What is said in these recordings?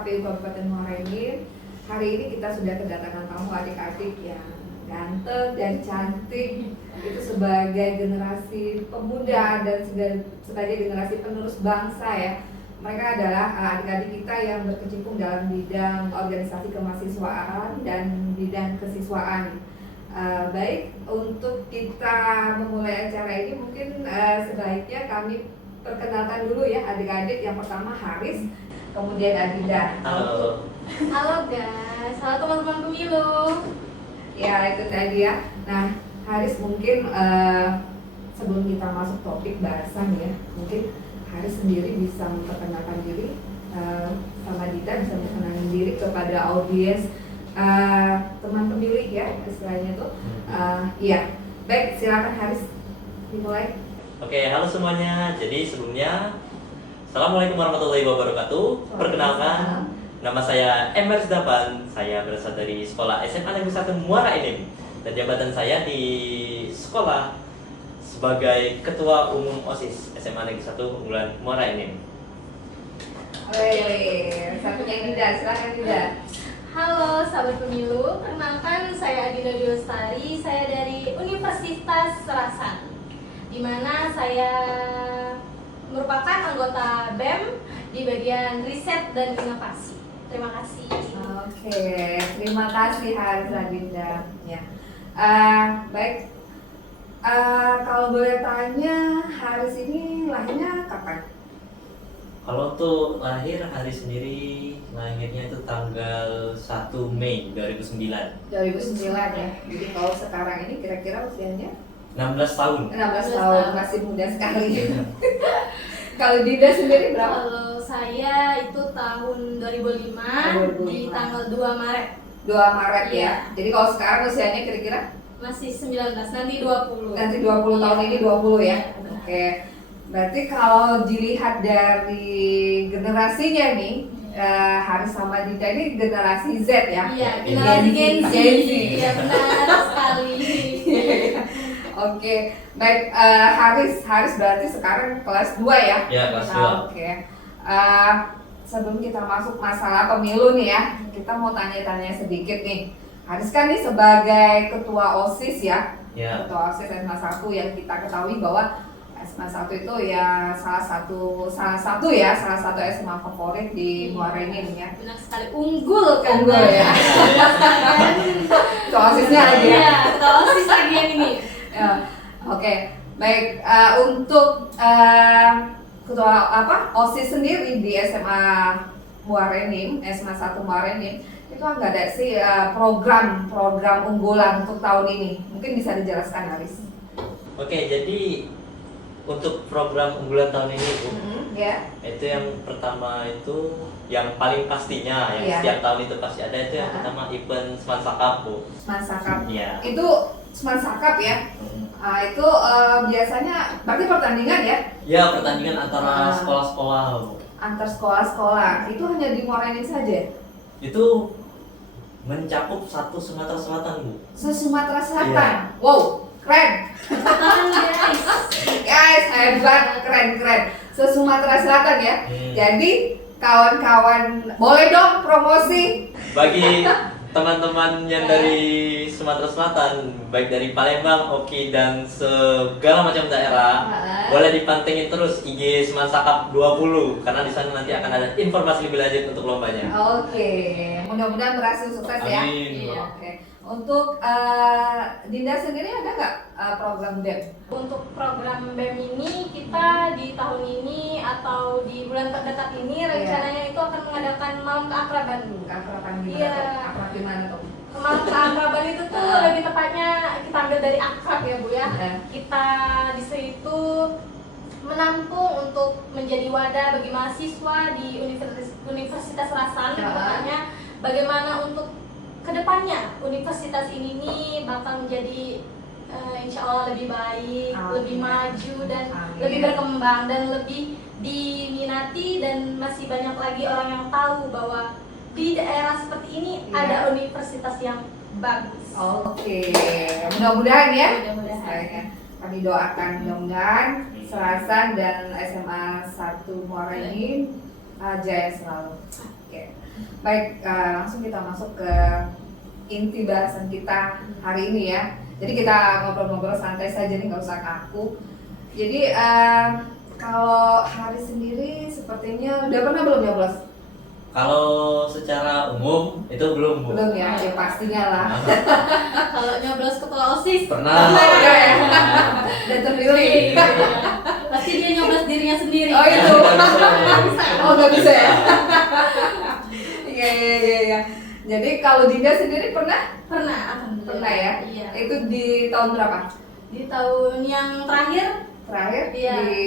KPU Kabupaten Muara Enim. Hari ini kita sudah kedatangan tamu adik-adik yang ganteng dan cantik. Itu sebagai generasi pemuda dan sebagai generasi penerus bangsa ya. Mereka adalah adik-adik kita yang berkecimpung dalam bidang organisasi kemahasiswaan dan bidang kesiswaan. Baik, untuk kita memulai acara ini mungkin sebaiknya kami perkenalkan dulu ya adik-adik. Yang pertama Haris, kemudian Adinda. Halo. Halo guys, halo teman-teman pemilu. Ya itu tadi ya. Nah Haris mungkin sebelum kita masuk topik bahasan ya, mungkin Haris sendiri bisa memperkenalkan diri, sama Dita bisa memperkenalkan diri kepada audiens teman pemilih ya istilahnya tuh. Iya, baik silakan Haris dimulai. Oke, halo semuanya. Jadi sebelumnya, Assalamualaikum warahmatullahi wabarakatuh. Perkenalkan, nama saya Emers Dapan. Saya berasal dari sekolah SMA Negeri 1 Muara Enim. Dan jabatan saya di sekolah sebagai Ketua Umum OSIS SMA Negeri 1 Unggulan Muara Enim. Satunya Dinda, silakan Dinda. Halo sahabat pemilu, perkenalkan saya Adinda Dwi Lestari. Saya dari Universitas Serasan, di mana saya merupakan anggota BEM di bagian riset dan inovasi. Terima kasih. Oke, terima kasih Haris Adinda. Ya, baik. Kalau boleh tanya, Haris ini lahirnya kapan? Kalau tuh lahir hari sendiri, lahirnya itu tanggal 1 Mei 2009. 2009 ya. Jadi kalau sekarang ini kira-kira usianya 16 tahun. 16 tahun, masih muda sekali. Kalau Dinda sendiri berapa? Kalau saya itu tahun 2005, di tanggal 2 Maret. 2 Maret ya. Iya. Jadi kalau sekarang usianya kira-kira Masih 19, nanti 20. nanti 20 tahun ini 20 ya. Iya, benar. Oke. Berarti kalau dilihat dari generasinya nih, Haris sama Dinda ini generasi Z ya. Iya, generasi Gen Z. Gen Z. Iya, benar sekali. Oke, baik. Haris berarti sekarang kelas 2 ya? Ya, kelas Nah, oke. Sebelum kita masuk masalah pemilu nih ya, kita mau tanya-tanya sedikit nih. Haris kan nih sebagai ketua OSIS ya, Ya. ketua OSIS SMA 1 yang kita ketahui bahwa SMA 1 itu ya salah satu SMA favorit di Muara Enim ya. Benar sekali, unggul kan? Unggul ya. Ketua OSISnya lagi ya. Iya, ketua OSIS lagi yang ini. Ya, oke, baik. Untuk ketua OSIS sendiri di SMA Muara Enim, SMA 1 Muara Enim, itu nggak ada sih program unggulan untuk tahun ini? Mungkin bisa dijelaskan Haris. Oke, jadi untuk program unggulan tahun ini, Bu, Ya. itu yang pertama itu yang paling pastinya, yang Iya. setiap tahun itu pasti ada, itu yang pertama event Smansakap, Bu. Smansakap. Iya. Itu Smansakap ya. Itu biasanya berarti pertandingan ya Ya, pertandingan antara sekolah-sekolah, Bu. antar sekolah-sekolah. Itu hanya di Muara Enim saja. Itu mencakup satu Sumatera Selatan, Bu. Se-Sumatera Selatan. Iya. Wow, keren. Guys, Guys, hebat, keren. Se-Sumatera Selatan ya. Jadi kawan-kawan boleh dong promosi. Bagi teman-teman yang dari Sumatera Selatan, baik dari Palembang, Oki, dan segala macam daerah, boleh dipantengin terus IG Smansakap 20 karena di sana nanti akan ada informasi lebih lanjut untuk lombanya. Oke, mudah-mudahan berhasil sukses ya. Amin. Iya. Oke. Untuk Dinda sendiri ada nggak program BEM? untuk program BEM ini kita di tahun ini atau di bulan terdekat ini rencananya itu akan mengadakan malam keakraban. Keakraban Iya. gimana? Akrab gimana tuh? Malam keakraban itu tuh lebih tepatnya kita ambil dari akrab ya Bu ya. Kita di situ menampung untuk menjadi wadah bagi mahasiswa di Universitas Serasan, tepatnya bagaimana untuk kedepannya universitas ini nih bakal menjadi insya Allah lebih baik, Amin. lebih maju dan Amin. lebih berkembang dan lebih diminati, dan masih banyak lagi orang yang tahu bahwa di daerah seperti ini ada universitas yang bagus. Oke, mudah-mudahan ya. Mudah-mudahan. Baiknya. Kami doakan mudah-mudahan Serasan dan SMA 1 Muara Enim jaya selalu. Oke. Baik, langsung kita masuk ke inti bahasan kita hari ini ya. Jadi kita ngobrol-ngobrol santai saja nih, nggak usah kaku. Jadi kalau Haris sendiri sepertinya udah pernah belum nyoblos? Kalau secara umum itu belum, Bu. Belum ya, ya pastinya lah. Kalau nyoblos ketua OSIS Pernah. Udah ya, dan terpilih. Iya. Pasti dia nyoblos dirinya sendiri. Oh itu. Nggak bisa, ya. Oh nggak bisa ya? Iya. Jadi kalau Dinda sendiri pernah? Pernah, alhamdulillah. Pernah ya? Iya. Itu di tahun berapa? Di tahun yang terakhir Terakhir Iya. di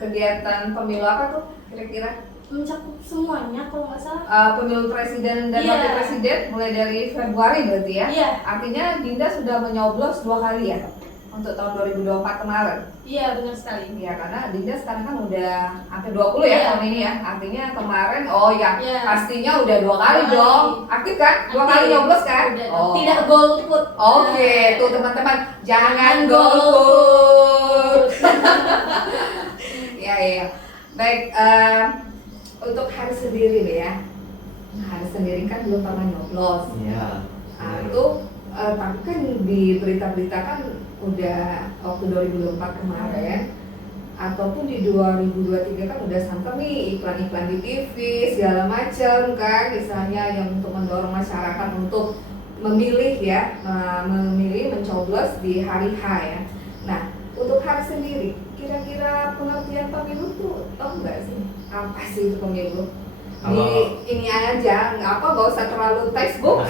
kegiatan pemilu apa tuh kira-kira? mencakup semuanya kalau nggak salah. Pemilu presiden dan Iya. wakil presiden mulai dari Februari berarti ya? Iya. Artinya Dinda sudah menyoblos 2 kali ya? Untuk tahun 2024 kemarin? Iya, benar sekali. Iya, karena Dinda sekarang kan udah hampir 20 ya Iya. tahun ini ya. Artinya kemarin, oh ya, Iya. pastinya udah 2 kali 2 kali. dong. Aktif kan? 2 kali Aktif. nyoblos kan? Udah, Oh. tidak golput. Oke, tuh teman-teman, jangan golput. Ya. Baik, untuk Haris sendiri nih ya. Haris sendiri kan belum pernah nyoblos. Iya. Nah, itu tapi kan di berita-berita kan udah waktu 2024 kemarin ataupun di 2023 kan udah santer nih iklan-iklan di TV segala macam kan, misalnya yang untuk mendorong masyarakat untuk memilih ya, memilih mencoblos di hari H ya. Nah, untuk Haris sendiri, kira-kira pengertian pemilu tuh tau nggak sih? Apa sih itu pemilu? Ini aja, nggak usah terlalu textbook.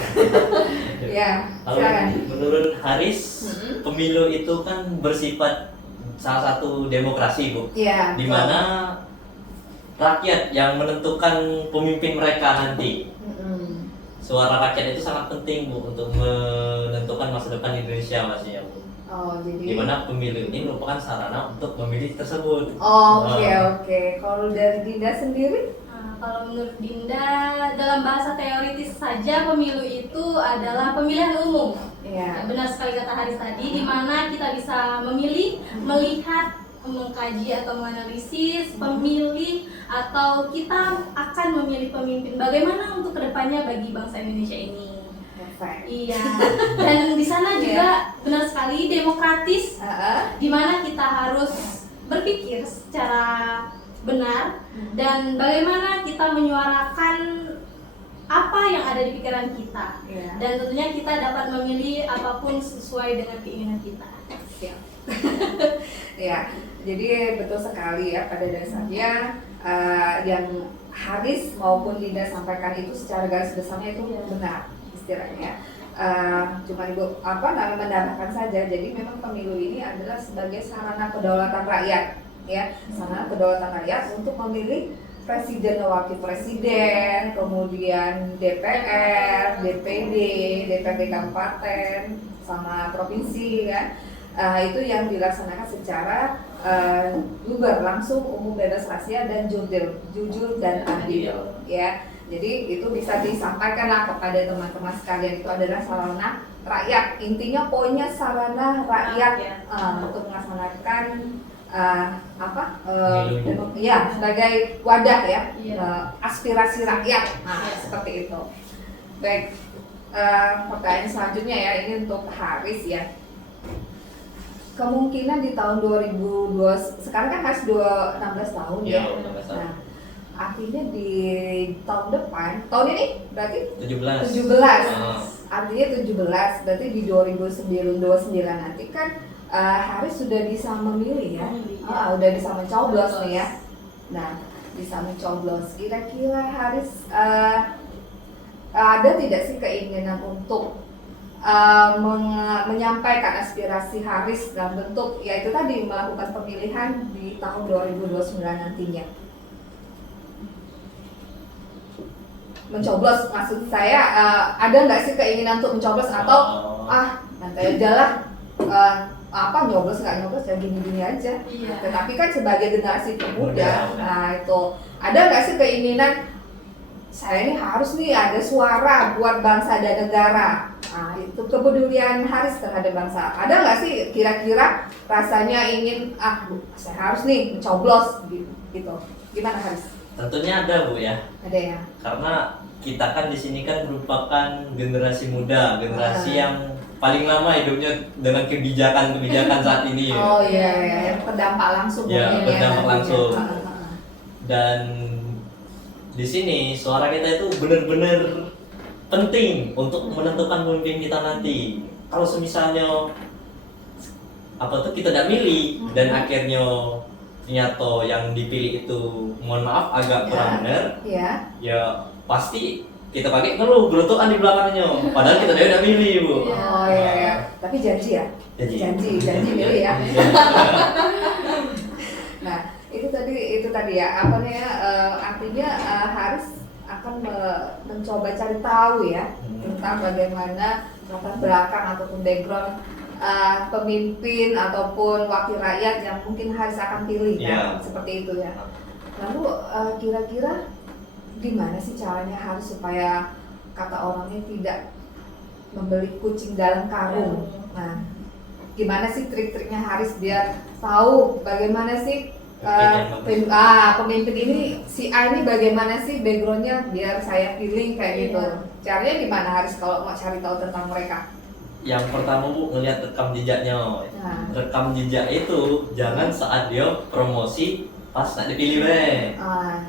Ya, Kalau silakan. menurut Haris, pemilu itu kan bersifat salah satu demokrasi, Bu. Iya. Di mana rakyat yang menentukan pemimpin mereka nanti. Mm-mm. Suara rakyat itu sangat penting, Bu, untuk menentukan masa depan Indonesia, maksudnya, Bu. Oh, Di jadi. mana pemilu ini merupakan sarana untuk memilih tersebut. Oke. Kalau dari Dinda sendiri? Nah, kalau menurut Dinda, dalam bahasa teoritis saja pemilu itu adalah pemilihan umum. Ya, Iya. benar sekali kata Haris tadi, di mana kita bisa memilih, melihat, mengkaji atau menganalisis, pemilih atau kita akan memilih pemimpin bagaimana untuk kedepannya bagi bangsa Indonesia ini. Perfect. Iya. Dan di sana juga benar sekali demokratis, di mana kita harus berpikir secara benar dan bagaimana kita menyuarakan apa yang ada di pikiran kita. Iya. Dan tentunya kita dapat memilih apapun sesuai dengan keinginan kita. Siap. Ya, jadi betul sekali ya, pada dasarnya yang Haris maupun Dinda sampaikan itu secara garis besarnya itu benar istilahnya. Cuma ibu menambahkan saja. Jadi memang pemilu ini adalah sebagai sarana kedaulatan rakyat, ya, sarana kedaulatan rakyat untuk memilih presiden dan wakil presiden, kemudian DPR, DPD, DPRD kabupaten, sama provinsi ya. Itu yang dilaksanakan secara luber, langsung, umum, bebas rahasia dan jujur dan adil ya. Jadi itu bisa disampaikan lah kepada teman-teman sekalian, itu adalah sarana rakyat. Intinya poinnya sarana rakyat untuk melaksanakan ya sebagai wadah ya, aspirasi rakyat. Nah, seperti itu. Baik, pertanyaan selanjutnya ya, ini untuk Haris ya. Kemungkinan di tahun 2002, sekarang kan masih 16 tahun ya. 16 tahun. Nah, artinya di tahun depan, tahun ini berarti 17. 17. Artinya 17, berarti di 2029 nanti kan Haris sudah bisa memilih ya. Udah bisa mencoblos nih ya. Nah, bisa mencoblos. Kira-kira Haris ada tidak sih keinginan untuk menyampaikan aspirasi Haris dalam bentuk yaitu tadi melakukan pemilihan di tahun 2029 nantinya? Mencoblos, maksud saya ada nggak sih keinginan untuk mencoblos atau nanti aja lah nyoblos nggak nyoblos ya gini-gini aja. Iya. Tetapi kan sebagai generasi pemuda, Muda. nah itu ada nggak sih keinginan saya ini harus nih ada suara buat bangsa dan negara. Nah, itu kepedulian Haris terhadap bangsa. Ada nggak sih kira-kira rasanya ingin saya harus nih mencoblos gitu. Gimana Haris? Tentunya ada, Bu ya. Ada ya. Karena kita kan di sini kan merupakan generasi muda, generasi yang paling lama hidupnya dengan kebijakan-kebijakan saat ini. Oh iya, ya, yang terdampak langsung. Ya, mungkin berdampak nantinya. langsung. Dan di sini suara kita itu benar-benar penting untuk menentukan pemimpin kita nanti. Kalau misalnya apa tuh kita tidak milih dan akhirnya ternyata yang dipilih itu mohon maaf agak kurang benar, Iya. ya pasti kita pakai ngeluh gerutuan di belakangnya. Padahal kita tidak milih, Bu. Oh iya, ya. Tapi janji ya. Janji. Janji milih ya. Iya. Nah, itu tadi ya, apa namanya, artinya Haris akan mencoba cari tahu ya tentang bagaimana latar belakang ataupun background pemimpin ataupun wakil rakyat yang mungkin Haris akan pilih kan, seperti itu ya. Lalu kira-kira gimana sih caranya Haris supaya kata orangnya tidak membeli kucing dalam karung? Nah, gimana sih trik-triknya Haris biar tahu bagaimana sih pemimpin ini si A ini bagaimana sih backgroundnya biar saya pilih kayak gitu. Caranya gimana Haris kalau mau cari tahu tentang mereka? Yang pertama Bu, ngelihat rekam jejaknya. Rekam jejak itu jangan saat dia promosi pas nak dipilih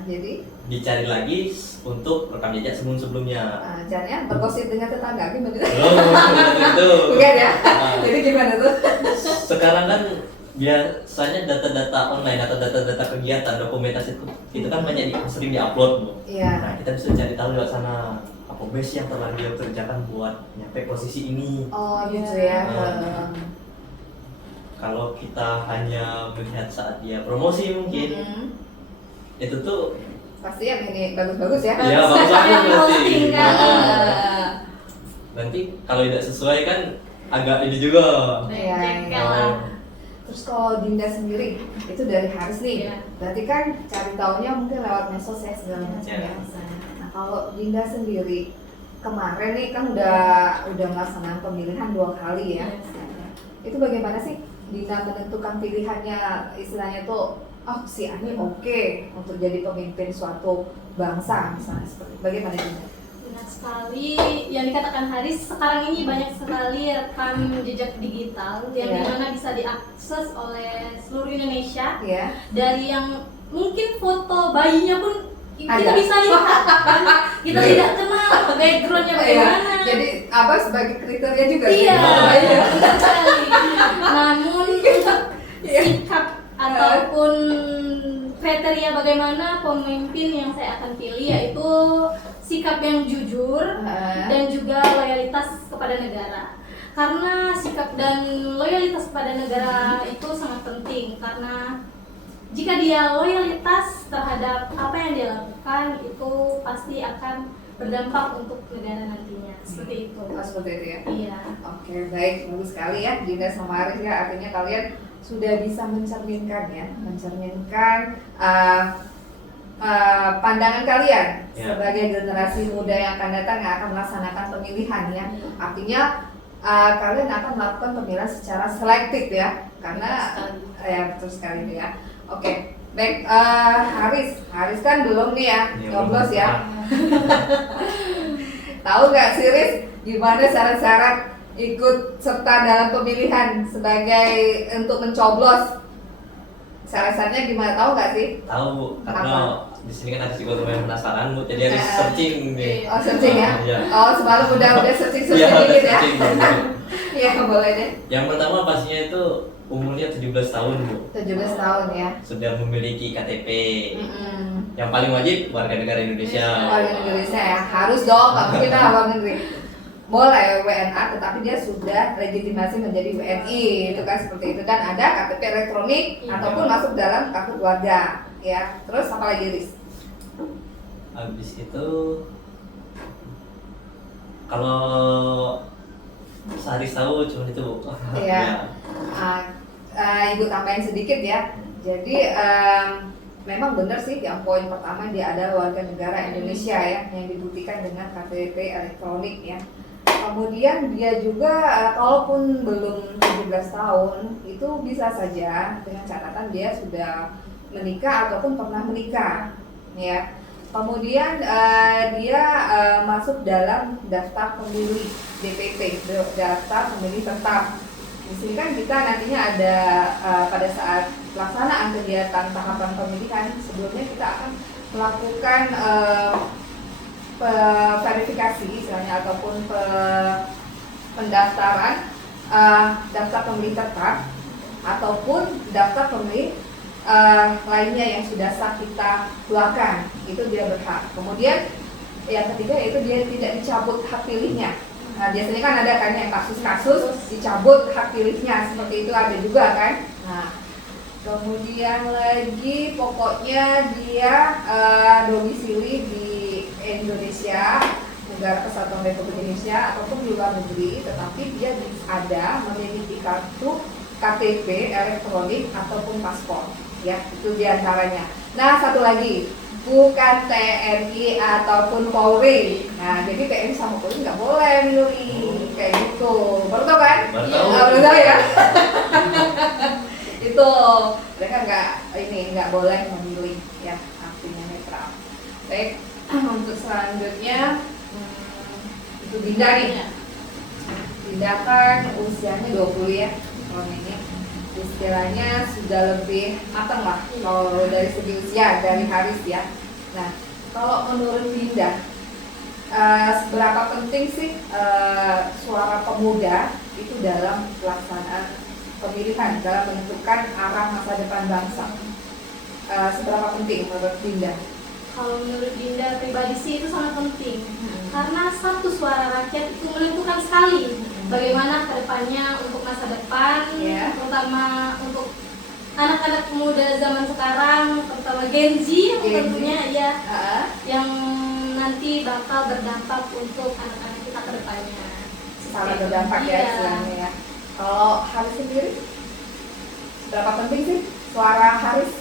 Jadi dicari lagi untuk rekam jejak sebelum-sebelumnya. caranya bergosip dengan tetangga gimana? Itu. Bukan ya? Jadi gimana tuh? Sekarang kan biasanya data-data online atau data-data kegiatan dokumentasi itu kan banyak sering diupload Bu. Iya. Nah kita bisa cari tahu lewat sana apa base yang telah dia kerjakan buat nyampe posisi ini. Oh gitu ya. Kalau kita hanya melihat saat dia promosi mungkin itu tuh Pasti yang ini bagus-bagus ya. ya bagus banget nanti. kan. Nanti kalau tidak sesuai kan agak ini juga. Iya. Terus kalau Dinda sendiri itu dari Haris nih, berarti kan cari taunya mungkin lewat medsos ya segala macam ya. Nah kalau Dinda sendiri kemarin nih kan udah melaksanakan pemilihan 2 kali ya. Itu bagaimana sih Dinda menentukan pilihannya, istilahnya tuh oh si Ani oke untuk jadi pemimpin suatu bangsa misalnya, seperti bagaimana Dinda? Benar sekali, yang dikatakan Haris, sekarang ini banyak sekali rekam jejak digital yang dimana bisa diakses oleh seluruh Indonesia. Dari yang mungkin foto bayinya pun kita bisa lihat kan? Kita tidak kenal backgroundnya bagaimana. Jadi apa sebagai kriteria juga? Iya, Bayinya. benar sekali. Namun untuk sikap ataupun kriteria bagaimana pemimpin yang saya akan pilih yaitu sikap yang jujur dan juga loyalitas kepada negara. Karena sikap dan loyalitas kepada negara itu sangat penting, karena jika dia loyalitas terhadap apa yang dia lakukan itu pasti akan berdampak untuk negara nantinya. Seperti itu. Seperti itu ya? Iya. Oke, baik, bagus sekali ya Dinda sama Haris ya, artinya kalian sudah bisa mencerminkan pandangan kalian sebagai generasi muda yang akan datang yang akan melaksanakan pemilihan ya. Artinya kalian akan melakukan pemilihan secara selektif ya, karena ya betul sekali ya. Oke, baik, Haris kan belum nih ya nyoblos ya. Tahu nggak sih Riz, gimana syarat-syarat ikut serta dalam pemilihan sebagai untuk mencoblos? Syarat-syaratnya gimana, tahu nggak sih? Tahu Bu, karena di sini kan ada juga lumayan penasaran Bu, jadi harus searching nih. Oh searching ya? Iya. Oh semalam udah searching Iya, dikit ya? searching. Iya boleh deh. Yang pertama pastinya itu umurnya 17 tahun Bu. 17 tahun ya. Sudah memiliki KTP. Yang paling wajib warga negara Indonesia. Warga Indonesia ya, harus dong, nggak mungkin lah luar negeri. Boleh WNA, tetapi dia sudah legitimasi menjadi WNI, itu kan seperti itu, dan ada KTP elektronik ataupun masuk dalam kartu keluarga, ya. Terus apa lagi Riz? Habis itu kalau sehari tahu cuma itu Bu. Iya. Ibu tambahin sedikit ya. Jadi memang benar sih yang poin pertama dia adalah warga negara Indonesia ya, yang dibuktikan dengan KTP elektronik ya. Kemudian dia juga kalaupun belum 17 tahun itu bisa saja dengan catatan dia sudah menikah ataupun pernah menikah ya. Kemudian dia masuk dalam daftar pemilih DPT, daftar pemilih tetap. Di sini kan kita nantinya ada pada saat pelaksanaan kegiatan tahapan pemilihan, sebelumnya kita akan melakukan verifikasi istilahnya ataupun pendaftaran daftar pemilih tetap ataupun daftar pemilih lainnya yang sudah sah kita keluarkan, itu dia berhak. Kemudian yang ketiga yaitu dia tidak dicabut hak pilihnya. Nah, biasanya kan ada kan yang kasus-kasus dicabut hak pilihnya, seperti itu ada juga kan. Nah, kemudian lagi pokoknya dia domisili di Indonesia, Negara Kesatuan Republik Indonesia ataupun di luar negeri, tetapi dia ada memiliki kartu KTP elektronik ataupun paspor. Ya, itu diantaranya. Nah, satu lagi, bukan TNI ataupun Polri. Nah, jadi TNI sama Polri nggak boleh milih kayak gitu. Baru tau kan? Baru tahu. Baru tahu ya. Itu mereka nggak boleh memilih, ya, artinya netral. Baik, untuk selanjutnya itu Dinda nih. Dinda kan usianya 20 ya tahun ini. Istilahnya sudah lebih matang lah kalau dari segi usia dari Haris ya. Nah, kalau menurut Dinda, seberapa penting sih suara pemuda itu dalam pelaksanaan pemilihan, dalam menentukan arah masa depan bangsa? Seberapa penting menurut Dinda? Kalau menurut Dinda pribadi sih itu sangat penting, karena satu suara rakyat itu menentukan sekali bagaimana kedepannya untuk masa depan, terutama untuk anak-anak muda zaman sekarang, terutama Gen Z tentunya ya, yang nanti bakal berdampak untuk anak-anak kita kedepannya. Sangat berdampak ya istilahnya ya. Kalau Haris sendiri, seberapa penting sih suara Haris?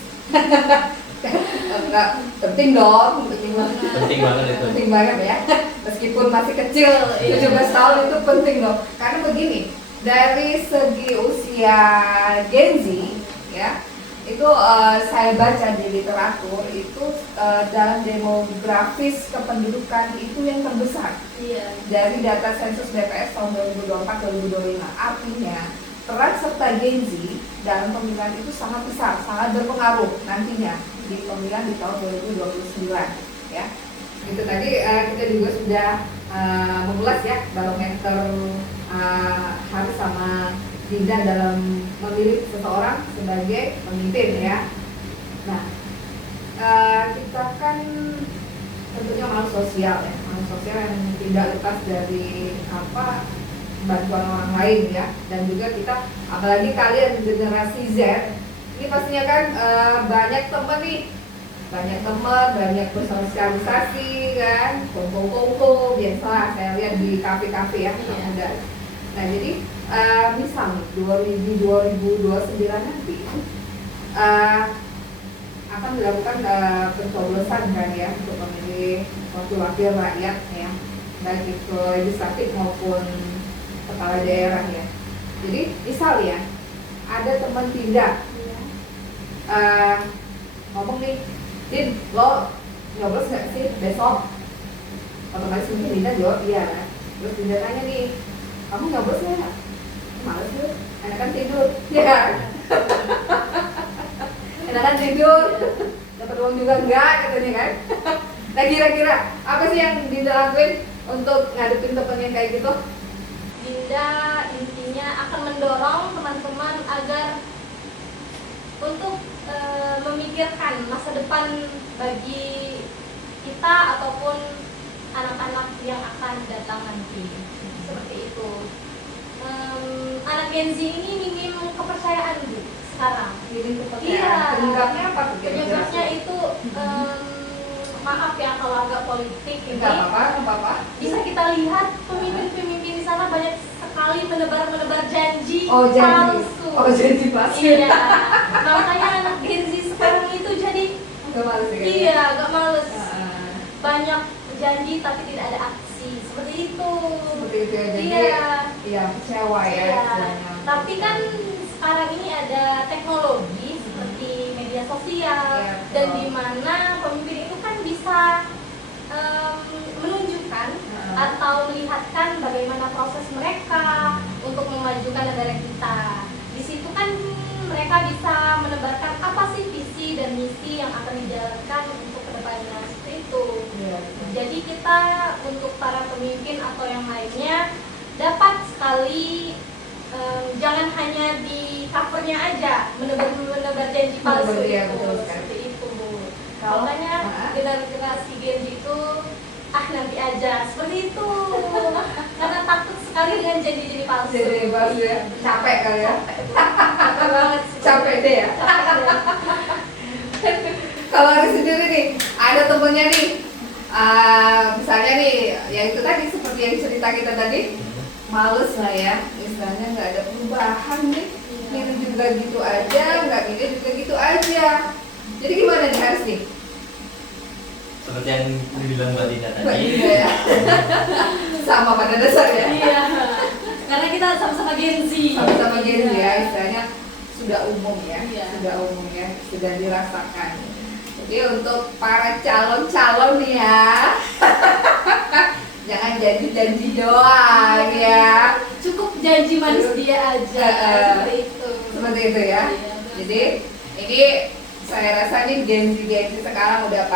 Enggak, penting dong, penting banget. Penting banget itu. Penting banget ya. Meskipun masih kecil, 17 tahun itu penting dong. Karena begini, dari segi usia Gen Z ya, itu saya baca di literatur itu dalam demografis kependudukan itu yang terbesar. Iya. Dari data sensus BPS tahun 2024-2025. Artinya peran serta Gen Z dalam pemilihan itu sangat besar, sangat berpengaruh nantinya di pemilihan di tahun 2029 ya. Itu tadi kita juga sudah mengulas ya barometer Haris sama Dinda dalam memilih seseorang sebagai pemimpin ya. Nah, kita kan tentunya makhluk sosial ya, makhluk sosial yang tidak lepas dari bantuan orang lain ya. Dan juga kita, apalagi kalian generasi Z, ini pastinya kan banyak teman nih, banyak bersosialisasi kan, kongko biasa saya lihat di kafe-kafe ya, muda. Nah jadi misal 2029 nanti akan dilakukan pencoblosan kan ya untuk memilih wakil-wakil rakyat ya, baik itu legislatif maupun kepala daerah ya. Jadi misal ya ada teman Dinda ngomong nih, Din, lo nyoblos nggak sih besok? Otomatis mungkin Dinda jawab iya. Terus Dinda tanya nih, kamu nyoblos nggak? Males lu, enakan tidur. Ya. Enakan tidur, dapat uang juga enggak katanya kan? Nah kira-kira apa sih yang Dinda lakuin untuk ngadepin temen yang kayak gitu? Dinda intinya akan mendorong teman-teman agar untuk memikirkan masa depan bagi kita ataupun anak-anak yang akan datang nanti, seperti itu. Anak Gen Z ini minim kepercayaan Bu sekarang. Minim kepercayaan. Iya. Penyebabnya apa tuh? Penyebabnya itu maaf ya kalau agak politik ini. Enggak apa-apa. Bisa kita lihat pemimpin-pemimpin di sana banyak sekali menebar janji palsu. Oh, janji palsu. Iya. Makanya anak Gen Z sekarang itu jadi agak males ya. Iya, agak males. Banyak janji tapi tidak ada aksi. Seperti itu. Seperti itu ya. Jadi iya, kecewa ya. Iya. Tapi kan sekarang ini ada teknologi seperti media sosial dan di mana pemimpin itu kan bisa bisa menunjukkan atau melihatkan bagaimana proses mereka untuk memajukan negara kita. Di situ kan mereka bisa menebarkan apa sih visi dan misi yang akan dijalankan untuk kedepannya, seperti itu. Jadi kita untuk para pemimpin atau yang lainnya dapat sekali jangan hanya di covernya aja menebar janji palsu Iya, itu, betul sekali. seperti itu. Kalau- Makanya generasi Gen Z itu nanti aja seperti itu karena takut sekali dengan janji-janji palsu. Jadi palsu ya, capek kali ya. Capek banget sih. Capek deh ya. Capek deh. Kalau Ari sendiri nih, ada temennya nih, misalnya nih, ya itu tadi seperti yang cerita kita tadi, males lah ya, misalnya nggak ada perubahan nih, ini juga gitu aja, nggak ini juga gitu aja. Jadi gimana nih Haris nih? Seperti yang dibilang Mbak Dina Mbak tadi. Dina ya. Sama pada dasarnya. Iya. Karena kita sama-sama Gen Z. Sama-sama Gen Z ya, istilahnya sudah umum ya, Iya. sudah umum ya, sudah dirasakan. Jadi untuk para calon-calon nih ya, jangan janji-janji doang ya. Cukup janji manis dia aja. Seperti itu. Seperti itu ya. Iya, Jadi ini saya rasa nih Gen Z sekarang udah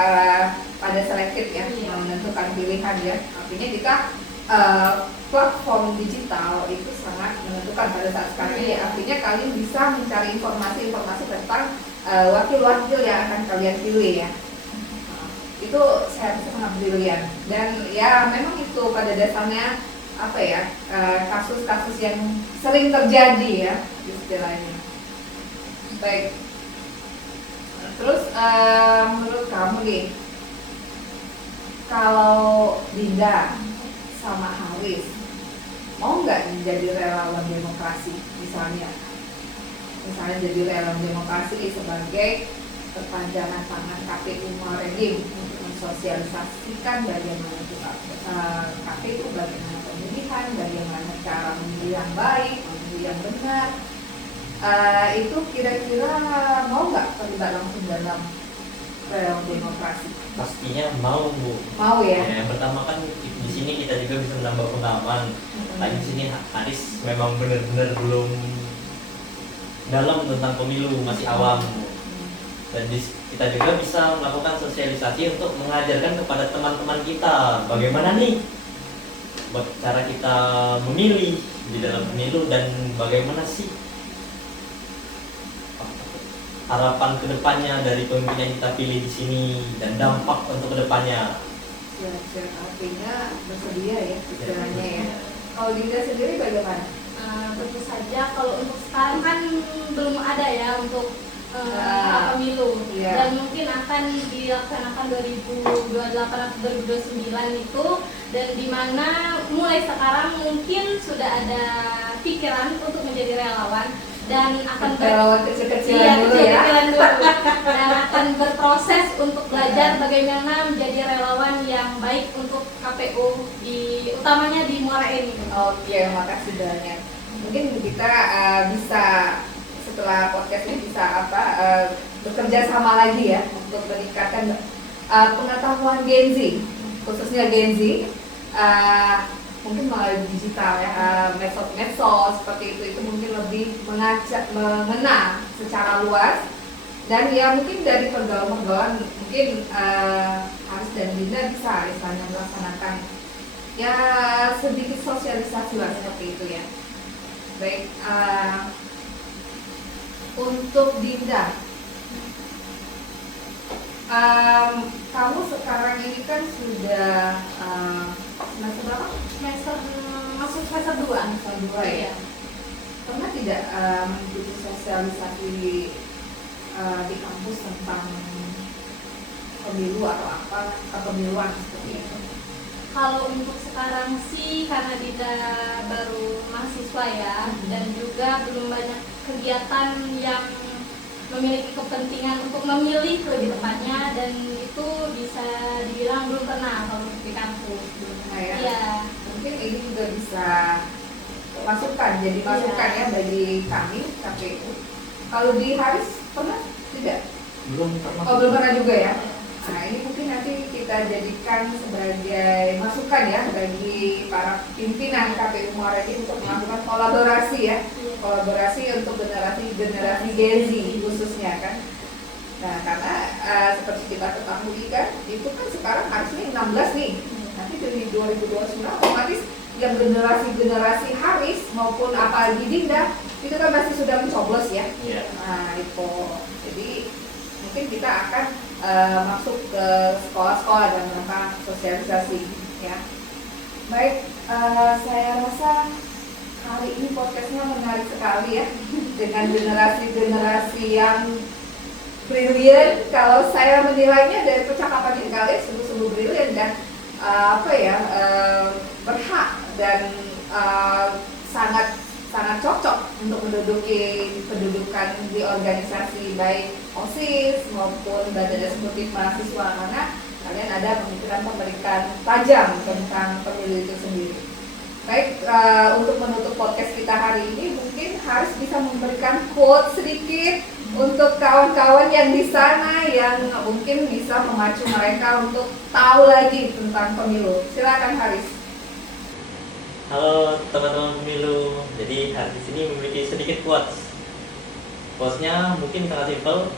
pada selektif ya, Iya. menentukan pilihan ya. Artinya kita platform digital itu sangat menentukan pada saat sekarang ini. Iya. Artinya kalian bisa mencari informasi tentang wakil-wakil yang akan kalian pilih ya. Itu saya rasa sangat brilian, dan ya memang itu pada dasarnya apa ya, kasus-kasus yang sering terjadi ya istilahnya. Baik. Terus menurut kamu nih, kalau Dinda sama Haris mau nggak jadi relawan demokrasi misalnya jadi relawan demokrasi sebagai perpanjangan tangan KPU Muarajim untuk mensosialisasikan bagaimana kita KPU, bagaimana pemilihan, bagaimana cara memilih yang baik, memilih yang benar. Itu kira-kira mau nggak terlibat langsung dalam relawan demokrasi? Pastinya mau, Bu. Mau ya? Yang pertama kan di sini kita juga bisa menambah pengalaman. Lagi di sini Haris memang benar-benar belum dalam tentang pemilu, masih awam. Dan kita juga bisa melakukan sosialisasi untuk mengajarkan kepada teman-teman kita bagaimana nih cara kita memilih di dalam pemilu, dan bagaimana sih harapan kedepannya dari pemimpin yang kita pilih di sini dan dampak untuk kedepannya. Siap-siap, artinya bersedia ya istilahnya ya. Kalau Dinda sendiri bagaimana? Tentu saja kalau untuk sekarang kan belum ada ya untuk pemilu, Iya. dan mungkin akan dilaksanakan 2028 atau 2029 itu, dan dimana mulai sekarang mungkin sudah ada pikiran untuk menjadi relawan dan akan Relawan kecil-kecilan dulu ya. kecil-kecilan dulu. Dan akan berproses untuk belajar bagaimana menjadi relawan yang baik untuk KPU utamanya di Muara Enim. Oke, makasih banyak. Mungkin kita bisa setelah podcast ini bisa bekerja sama lagi ya untuk meningkatkan pengetahuan Gen Z, khususnya Gen Z, mungkin melalui digital ya, medsos seperti itu mungkin lebih mengena secara luas, dan ya mungkin dari pergaulan mungkin Haris dan Dinda bisa misalnya melaksanakan ya sedikit sosialisasi lah seperti itu ya. Baik, untuk Dinda, kamu sekarang ini kan sudah semester berapa? Masuk semester 2. Semester 2 ya. Pernah tidak mengikuti sosialisasi di kampus tentang pemilu atau kepemiluan seperti itu? Kalau untuk sekarang sih karena Dinda baru mahasiswa ya, dan juga belum banyak kegiatan yang memiliki kepentingan untuk memilih lebih tepatnya, dan itu bisa dibilang belum pernah kalau di kampus. Belum pernah ya? Iya. Mungkin ini juga bisa jadi masukan ya bagi kami KPU. Kalau di Haris pernah tidak? Belum pernah. Oh, belum pernah juga ya. Nah, ini mungkin nanti kita jadikan sebagai masukan ya bagi para pimpinan KPU Muara ini untuk melakukan kolaborasi ya, kolaborasi untuk generasi Gen Z khususnya kan. Nah, karena seperti kita ketahui kan, itu kan sekarang harusnya 16 nih, nanti dari 2029 otomatis yang generasi Haris maupun apalagi Dinda itu kan masih sudah mencoblos ya. Iya. Nah itu, jadi mungkin kita akan masuk ke sekolah-sekolah dan rangka sosialisasi ya. Baik, saya rasa hari ini podcastnya menarik sekali ya dengan generasi yang brilian. Kalau saya menilainya dari percakapan ini kalian sungguh-sungguh brilian dan berhak dan sangat cocok untuk menduduki pendudukan di organisasi baik OSIS maupun badan eksekutif mahasiswa, karena kalian ada pemikiran tajam tentang pemilu itu sendiri. Baik, untuk menutup podcast kita hari ini mungkin harus bisa memberikan quote sedikit untuk kawan-kawan yang di sana yang mungkin bisa memacu mereka untuk tahu lagi tentang pemilu. Silakan Haris. Halo teman-teman pemilu. Jadi hari di sini memiliki sedikit quotes. Quotesnya mungkin sangat simpel.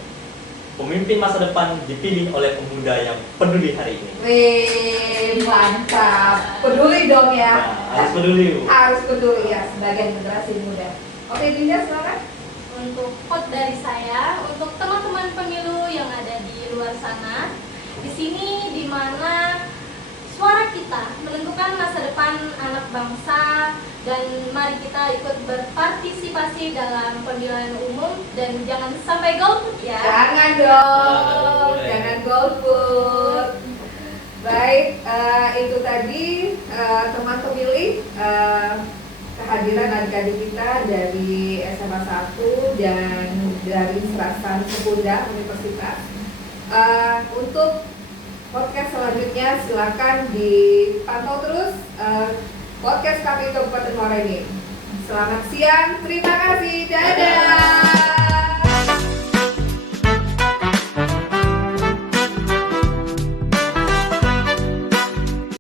Pemimpin masa depan dipilih oleh pemuda yang peduli hari ini. Wih, mantap. Peduli dong ya. Nah, harus peduli, Bu. Harus peduli ya sebagai generasi muda. Oke, Dinda silakan. Untuk quote dari saya, untuk teman-teman pemilu yang ada di luar sana, di sini di mana suara kita menentukan masa depan anak bangsa, dan mari kita ikut berpartisipasi dalam pemilihan umum dan jangan sampai golput ya. Jangan dong, jangan golput. Baik, itu tadi teman pemilih, kehadiran adik-adik kita dari SMA 1 dan dari Serastan Sekunda Universitas. Untuk podcast selanjutnya silakan dipantau terus podcast KPU Kabupaten Muara ini. Selamat siang, terima kasih, dadah.